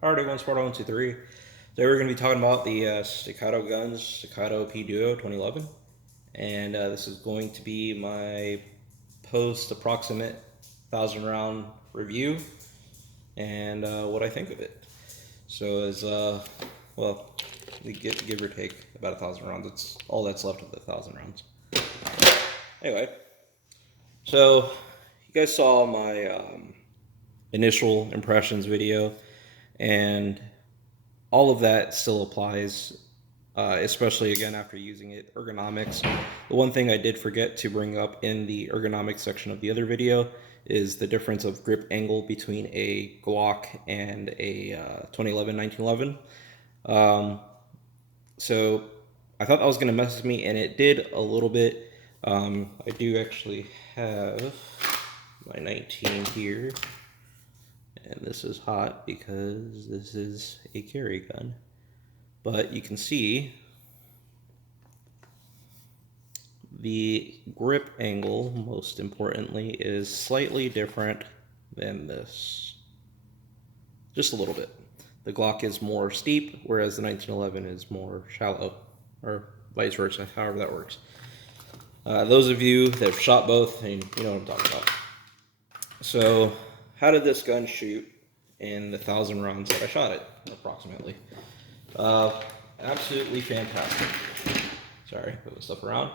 Alrighty, one sport, 1, 2, 3. Today we're going to be talking about the Staccato guns, Staccato P Duo 2011, and this is going to be my post-approximate 1,000 round review and what I think of it. So as well, we get give or take about 1,000 rounds. It's all that's left of the 1,000 rounds. Anyway, so you guys saw my initial impressions video, and all of that still applies, especially again after using it. Ergonomics. The one thing I did forget to bring up in the ergonomics section of the other video is the difference of grip angle between a Glock and a 2011 1911. So I thought that was going to mess with me, and it did a little bit. I do actually have my 19 here. And this is hot because this is a carry gun. But you can see the grip angle, most importantly, is slightly different than this. Just a little bit. The Glock is more steep, whereas the 1911 is more shallow, or vice versa, however that works. Those of you that have shot both, you know what I'm talking about. So, how did this gun shoot in the 1,000 rounds that I shot it, approximately? Absolutely fantastic. Sorry, put this stuff around.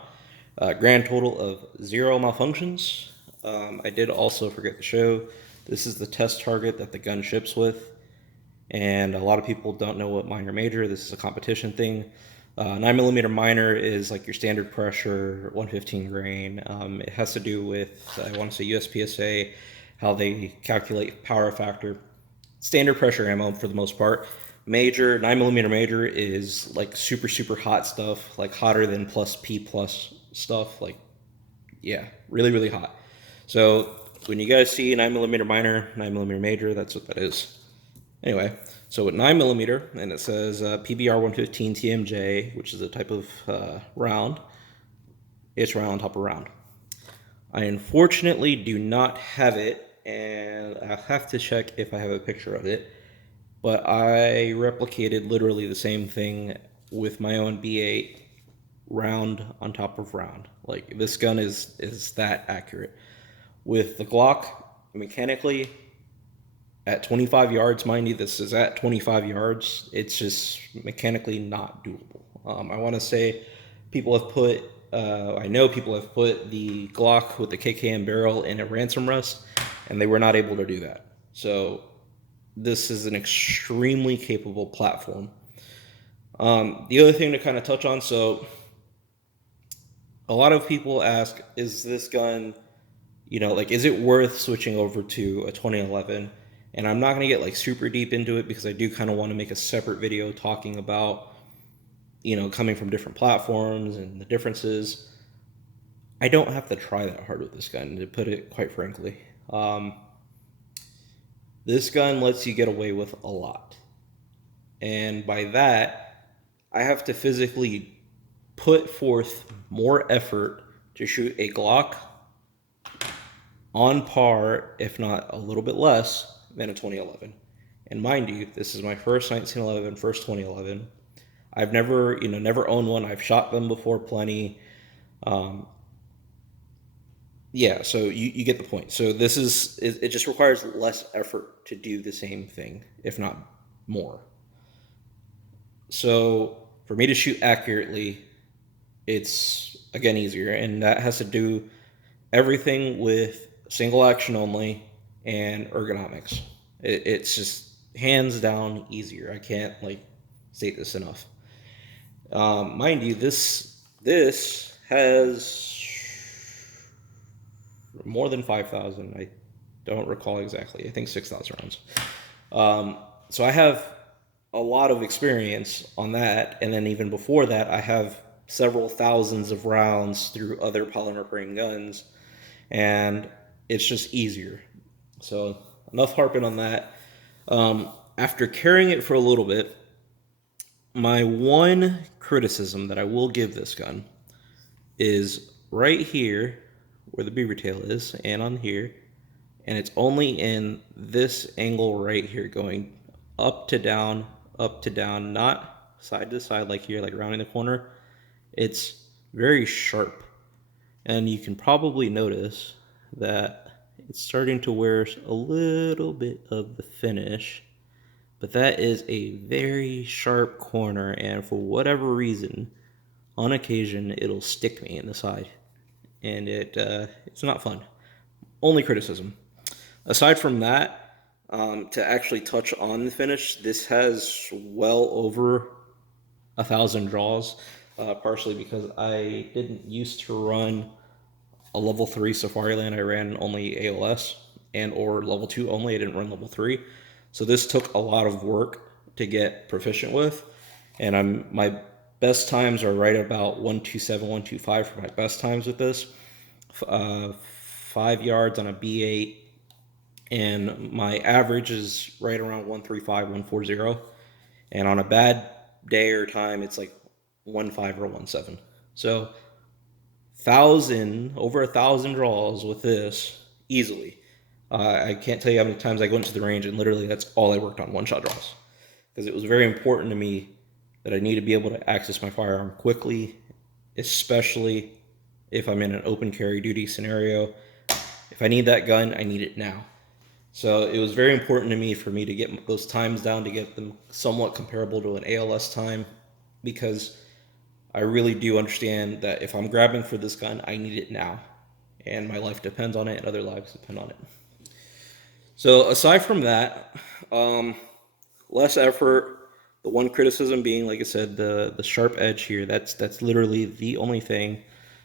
Grand total of 0 malfunctions. I did also forget to show, this is the test target that the gun ships with. And a lot of people don't know what minor major. This is a competition thing. 9mm minor is like your standard pressure, 115 grain. It has to do with, I want to say USPSA, how they calculate power factor. Standard pressure ammo for the most part. Major, 9mm major is like super, super hot stuff, like hotter than plus P plus stuff. Like, yeah, really, really hot. So when you guys see 9mm minor, 9mm major, that's what that is. Anyway, so with 9mm, and it says PBR 115 TMJ, which is a type of round, it's round on top of round. I unfortunately do not have it, and I'll have to check if I have a picture of it, but I replicated literally the same thing with my own B8, round on top of round. Like, this gun is that accurate. With the Glock, mechanically, at 25 yards, mind you, this is at 25 yards. It's just mechanically not doable. I want to say people have put, I know people have put the Glock with the KKM barrel in a ransom rest, and they were not able to do that. So this is an extremely capable platform. The other thing to kind of touch on, so a lot of people ask, is this gun, like, is it worth switching over to a 2011? And I'm not going to get like super deep into it because I do kind of want to make a separate video talking about, coming from different platforms and the differences. I don't have to try that hard with this gun, to put it quite frankly. This gun lets you get away with a lot. And by that, I have to physically put forth more effort to shoot a Glock on par, if not a little bit less, than a 2011. And mind you, this is my first 1911, first 2011. I've never, never owned one. I've shot them before plenty. Yeah, so you get the point. So this is, it just requires less effort to do the same thing, if not more. So for me to shoot accurately, it's, again, easier. And that has to do everything with single action only and ergonomics. It's just hands down easier. I can't state this enough. Mind you, this has more than 5,000. I don't recall exactly. I think 6,000 rounds. So I have a lot of experience on that, and then even before that, I have several thousands of rounds through other polymer frame guns, and it's just easier. So enough harping on that. After carrying it for a little bit, my one criticism that I will give this gun is right here where the beaver tail is, and on here, and it's only in this angle right here going up to down, not side to side like here, like rounding the corner. It's very sharp. And you can probably notice that it's starting to wear a little bit of the finish, but that is a very sharp corner, and for whatever reason, on occasion, it'll stick me in the side, and it's not fun. Only criticism. Aside from that, to actually touch on the finish, this has well over 1,000 draws, partially because I didn't used to run a level 3 Safariland. I ran only ALS and or level 2 only. I didn't run level 3. So this took a lot of work to get proficient with. And my best times are right about 127, 125 for my best times with this. 5 yards on a B8. And my average is right around 135, 140. And on a bad day or time, it's like 1.5 or 1.7. So over 1,000 draws with this easily. I can't tell you how many times I go into the range and literally that's all I worked on, one-shot draws. Because it was very important to me that I need to be able to access my firearm quickly, especially if I'm in an open carry duty scenario. If I need that gun, I need it now. So it was very important to me for me to get those times down, to get them somewhat comparable to an ALS time, because I really do understand that if I'm grabbing for this gun, I need it now. And my life depends on it, and other lives depend on it. So aside from that, less effort. The one criticism being, like I said, the sharp edge here. That's literally the only thing.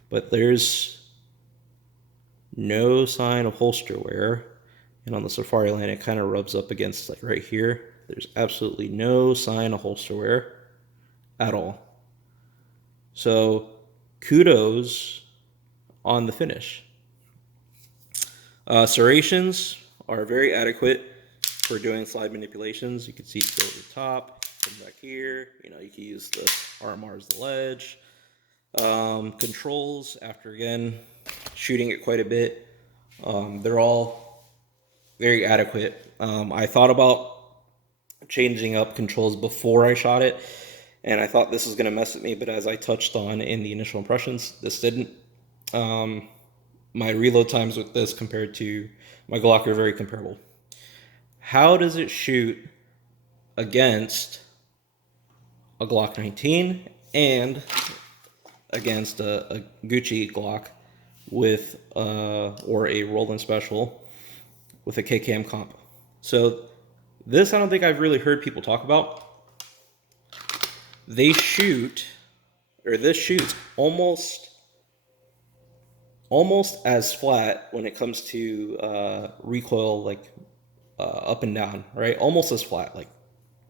But there's no sign of holster wear. And on the Safariland, it kind of rubs up against, like right here. There's absolutely no sign of holster wear at all. So kudos on the finish. Serrations are very adequate for doing slide manipulations. You can see it go over the top, come back here. You can use the RMR as the ledge. Controls, after again shooting it quite a bit, they're all very adequate. I thought about changing up controls before I shot it, and I thought this was going to mess with me, but as I touched on in the initial impressions, this didn't. My reload times with this compared to my Glock are very comparable. How does it shoot against a Glock 19 and against a Gucci Glock with or a Roland Special with a KKM comp? So this I don't think I've really heard people talk about. This shoots almost as flat when it comes to recoil, like up and down, right? Almost as flat, like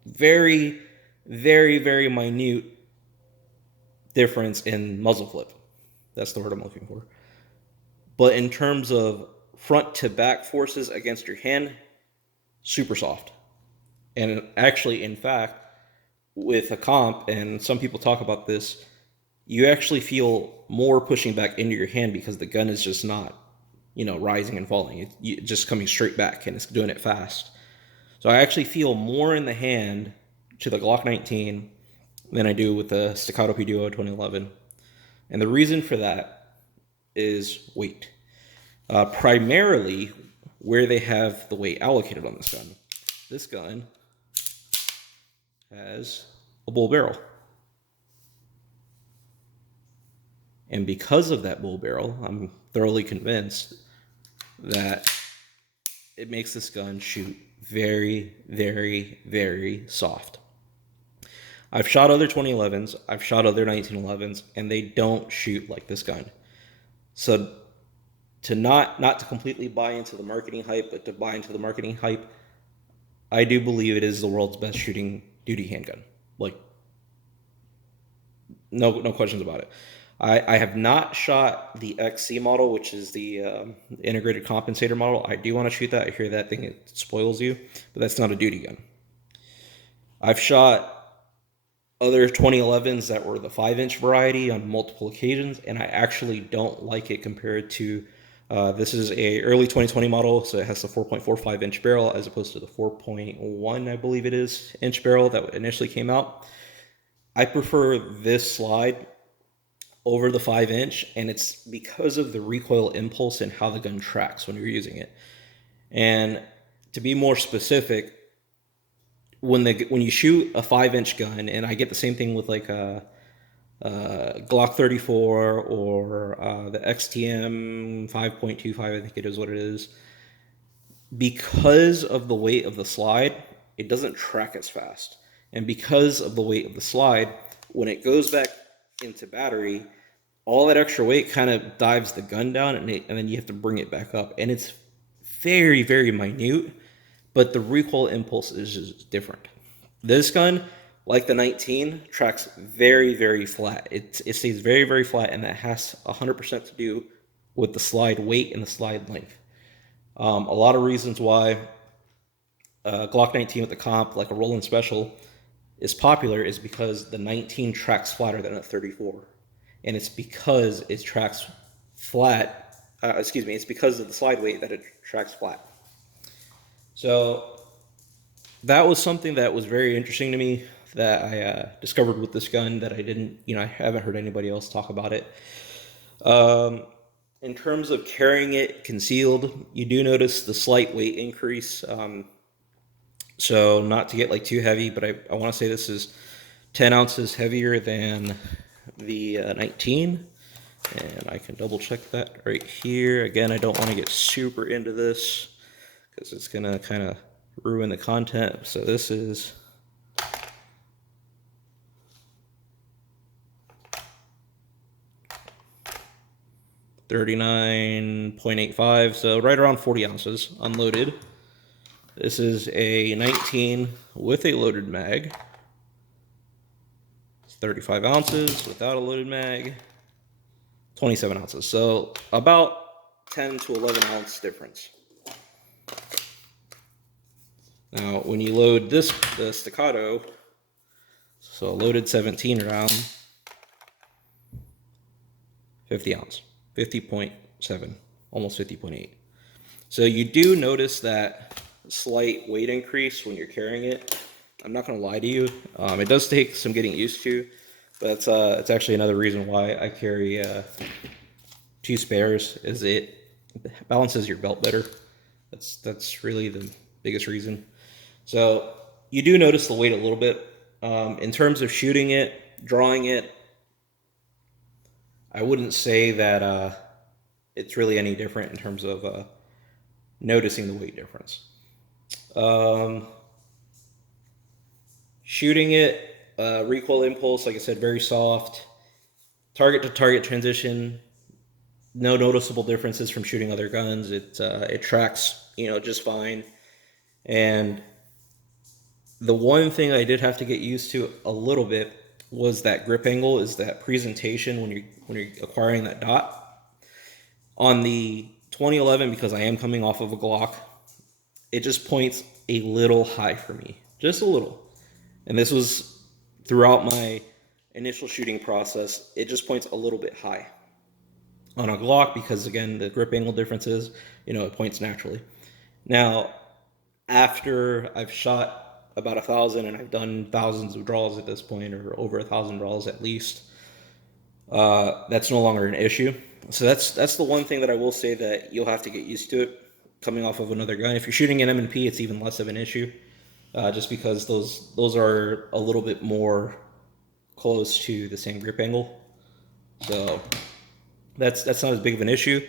very, very, very minute difference in muzzle flip. That's the word I'm looking for. But in terms of front to back forces against your hand, super soft. And actually, in fact, with a comp, and some people talk about this, you actually feel more pushing back into your hand because the gun is just not, rising and falling. It's just coming straight back, and it's doing it fast. So I actually feel more in the hand to the Glock 19 than I do with the STACCATO P-Duo 2011. And the reason for that is weight. Primarily where they have the weight allocated on this gun. This gun has a bull barrel. And because of that bull barrel, I'm thoroughly convinced that it makes this gun shoot very, very, very soft. I've shot other 2011s, I've shot other 1911s, and they don't shoot like this gun. So to not to completely buy into the marketing hype, but to buy into the marketing hype, I do believe it is the world's best shooting duty handgun. Like, no questions about it. I have not shot the XC model, which is the integrated compensator model. I do want to shoot that. I hear that thing, it spoils you, but that's not a duty gun. I've shot other 2011s that were the 5-inch variety on multiple occasions, and I actually don't like it compared to This is a early 2020 model, so it has the 4.45 inch barrel as opposed to the 4.1, I believe it is, inch barrel that initially came out. I prefer this slide over the 5 inch, and it's because of the recoil impulse and how the gun tracks when you're using it. And to be more specific, when you shoot a 5 inch gun, and I get the same thing with like a Glock 34 or the XTM 5.25, I think it is what it is. Because of the weight of the slide, it doesn't track as fast. And because of the weight of the slide, when it goes back into battery, all that extra weight kind of dives the gun down, and then you have to bring it back up. And it's very, very minute, but the recoil impulse is just different. This gun, like the 19, tracks very, very flat. It stays very, very flat, and that has 100% to do with the slide weight and the slide length. A lot of reasons why Glock 19 with the comp, like a Roland Special, is popular is because the 19 tracks flatter than a 34. And it's because it tracks flat, it's because of the slide weight that it tracks flat. So that was something that was very interesting to me that I discovered with this gun that I haven't heard anybody else talk about it. In terms of carrying it concealed, you do notice the slight weight increase. So not to get like too heavy, but I want to say this is 10 ounces heavier than the 19. And I can double check that right here. Again, I don't want to get super into this because it's going to kind of ruin the content. So this is 39.85, so right around 40 ounces unloaded. This is a 19 with a loaded mag. It's 35 ounces without a loaded mag. 27 ounces, so about 10 to 11 ounce difference. Now, when you load the STACCATO, so a loaded 17 round, 50 ounce, 50.7, almost 50.8. So you do notice that slight weight increase when you're carrying it. I'm not going to lie to you. It does take some getting used to, but it's actually another reason why I carry 2 spares, is it balances your belt better. That's really the biggest reason. So you do notice the weight a little bit. In terms of shooting it, drawing it, I wouldn't say that it's really any different in terms of noticing the weight difference. Shooting it, recoil impulse, like I said, very soft. Target to target transition, no noticeable differences from shooting other guns. It tracks, just fine. And the one thing I did have to get used to a little bit was that grip angle, is that presentation when you're acquiring that dot. On the 2011, because I am coming off of a Glock, it just points a little high for me, just a little. And this was throughout my initial shooting process. It just points a little bit high on a Glock because, again, the grip angle differences, it points naturally. Now, after I've shot about 1,000 and I've done thousands of draws at this point, or over 1,000 draws at least, that's no longer an issue. So that's the one thing that I will say that you'll have to get used to it coming off of another gun. If you're shooting an M&P, it's even less of an issue, just because those are a little bit more close to the same grip angle. So that's not as big of an issue.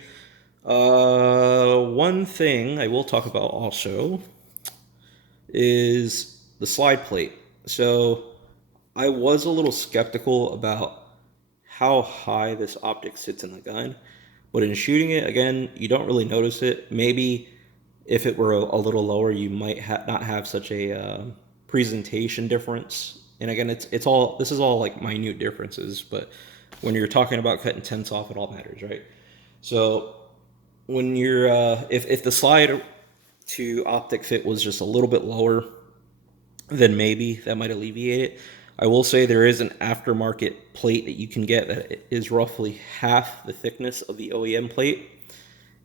One thing I will talk about also is the slide plate. So I was a little skeptical about how high this optic sits in the gun, but in shooting it, again, you don't really notice it. Maybe if it were a little lower, you might not have such a presentation difference. And again, this is all like minute differences, but when you're talking about cutting tents off, it all matters, right? So when you're if the slide to optic fit was just a little bit lower, then maybe that might alleviate it. I will say there is an aftermarket plate that you can get that is roughly half the thickness of the OEM plate,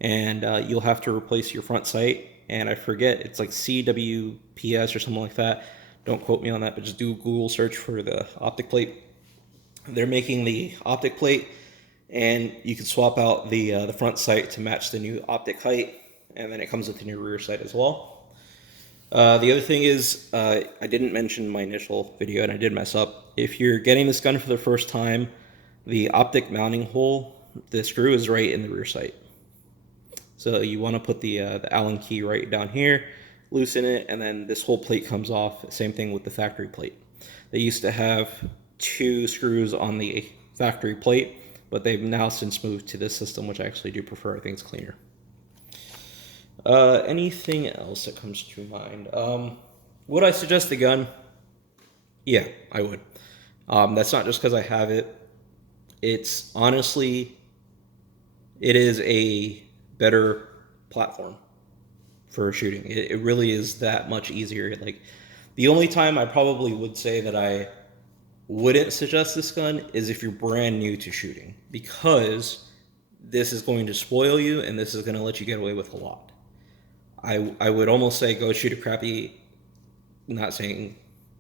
and you'll have to replace your front sight. And I forget, it's like CWPS or something like that. Don't quote me on that, but just do a Google search for the Optic plate. They're making the Optic plate, and you can swap out the front sight to match the new Optic height, and then it comes with the new rear sight as well. The other thing is, I didn't mention in my initial video, and I did mess up. If you're getting this gun for the first time, the Optic mounting hole, the screw is right in the rear sight. So you want to put the Allen key right down here, loosen it, and then this whole plate comes off. Same thing with the factory plate. They used to have 2 screws on the factory plate, but they've now since moved to this system, which I actually do prefer. I think it's cleaner. Anything else that comes to mind? Would I suggest the gun? Yeah, I would. That's not just because I have it. It's honestly, it is a better platform for shooting. It really is that much easier. Like, the only time I probably would say that I wouldn't suggest this gun is if you're brand new to shooting, because this is going to spoil you and this is going to let you get away with a lot. I would almost say go shoot a crappy, not saying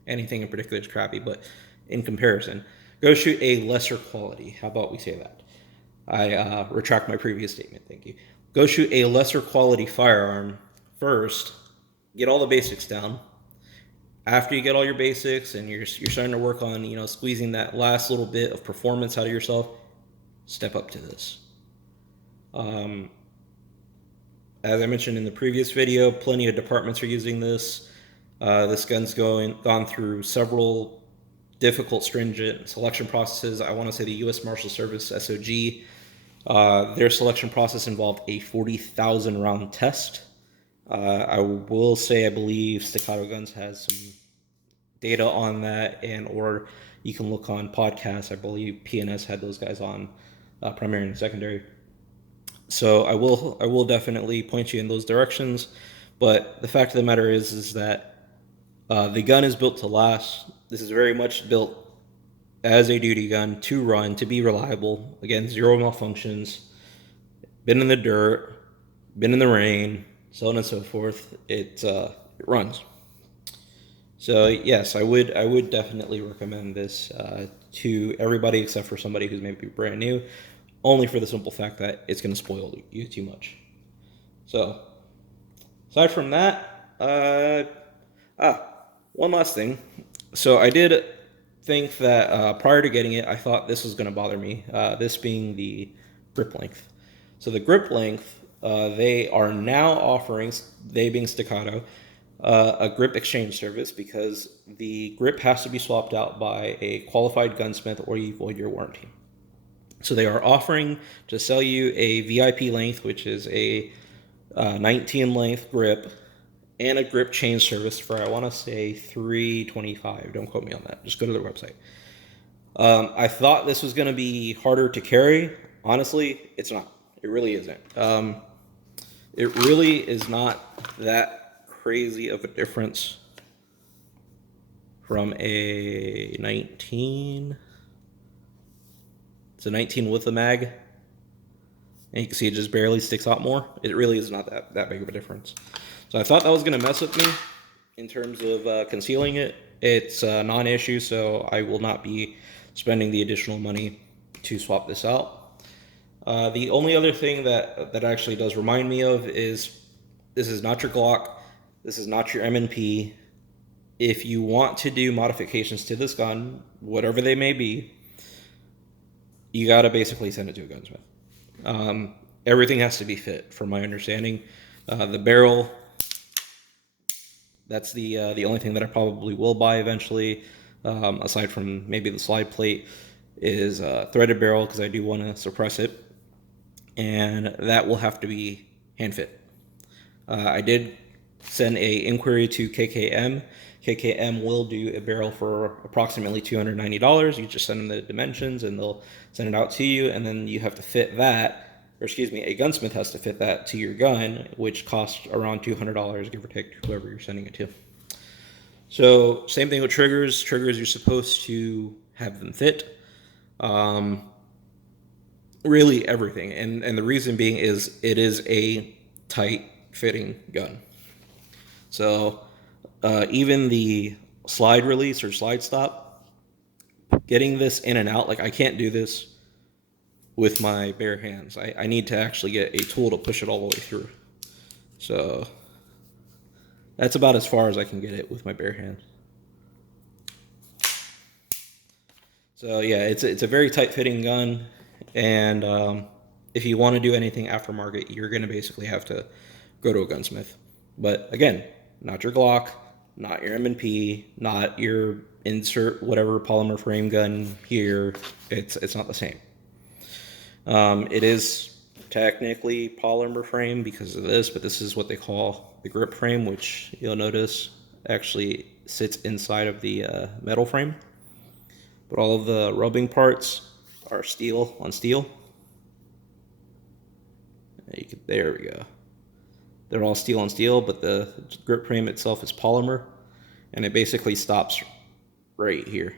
anything in particular is crappy, but in comparison, go shoot a lesser quality. How about we say that? I retract my previous statement, thank you. Go shoot a lesser quality firearm first, get all the basics down. After you get all your basics and you're starting to work on, you know, squeezing that last little bit of performance out of yourself, step up to this. As I mentioned in the previous video, plenty of departments are using this. This gun's gone through several difficult, stringent selection processes. I want to say the U.S. Marshal Service, SOG, their selection process involved a 40,000 round test. I will say I believe Staccato Guns has some data on that, or you can look on podcasts. I believe PNS had those guys on, primary and secondary. So I will definitely point you in those directions. But the fact of the matter is that the gun is built to last. This is very much built as a duty gun to run, to be reliable. Again, 0 malfunctions, been in the dirt, been in the rain, so on and so forth. It runs. So yes, I would definitely recommend this to everybody except for somebody who's maybe brand new, only for the simple fact that it's going to spoil you too much. So aside from that, one last thing. So I did think that prior to getting it, I thought this was going to bother me, this being the grip length. So the grip length, they are now offering, they being Staccato, a grip exchange service, because the grip has to be swapped out by a qualified gunsmith or you void your warranty. So they are offering to sell you a VIP length, which is a 19 length grip, and a grip change service for, I want to say, $325. Don't quote me on that. Just go to their website. I thought this was going to be harder to carry. Honestly, it's not. It really isn't. It really is not that crazy of a difference from a 19. It's a 19 with a mag. And you can see it just barely sticks out more. It really is not that big of a difference. So I thought that was going to mess with me in terms of concealing it. It's a non-issue, so I will not be spending the additional money to swap this out. The only other thing that actually does remind me of is this is not your Glock. This is not your M&P. If you want to do modifications to this gun, whatever they may be, you got to basically send it to a gunsmith. Everything has to be fit, from my understanding. The barrel, that's the only thing that I probably will buy eventually, aside from maybe the slide plate, is a threaded barrel, because I do want to suppress it, and that will have to be hand fit. I did send a inquiry to KKM. KKM will do a barrel for approximately $290. You just send them the dimensions and they'll send it out to you, and then you have to fit that, or excuse me, a gunsmith has to fit that to your gun, which costs around $200, give or take, to whoever you're sending it to. So same thing with triggers. Triggers, you're supposed to have them fit. really everything. And the reason being is it is a tight fitting gun. So even the slide release or slide stop, getting this in and out, like I can't do this with my bare hands. I need to actually get a tool to push it all the way through. So that's about as far as I can get it with my bare hand. So yeah, it's a very tight fitting gun, and if you want to do anything aftermarket, you're going to basically have to go to a gunsmith. But again, not your Glock, not your M&P, not your insert whatever polymer frame gun here. It's not the same. It is technically polymer frame because of this, but this is what they call the grip frame, which you'll notice actually sits inside of the metal frame. But all of the rubbing parts are steel on steel. There we go. They're all steel on steel, but the grip frame itself is polymer, and it basically stops right here.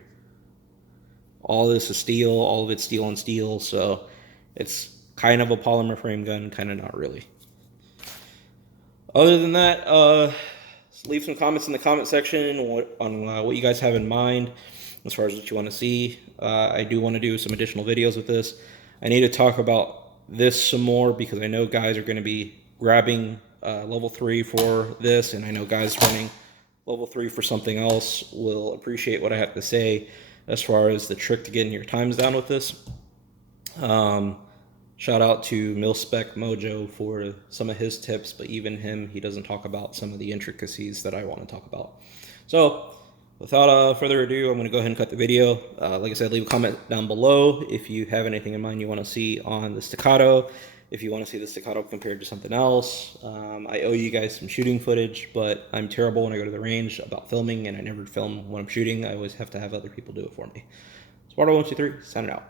All this is steel, all of it's steel on steel, so it's kind of a polymer frame gun, kind of not really. Other than that, leave some comments in the comment section on what you guys have in mind as far as what you want to see. I do want to do some additional videos with this. I need to talk about this some more because I know guys are going to be grabbing level 3 for this, and I know guys running level 3 for something else will appreciate what I have to say as far as the trick to getting your times down with this. Shout out to Milspec Mojo for some of his tips, but even him, he doesn't talk about some of the intricacies that I want to talk about. So without further ado, I'm going to go ahead and cut the video. Like I said, leave a comment down below if you have anything in mind you want to see on the Staccato. If you want to see the Staccato compared to something else, I owe you guys some shooting footage, but I'm terrible when I go to the range about filming, and I never film when I'm shooting. I always have to have other people do it for me. Sparta123, signing out.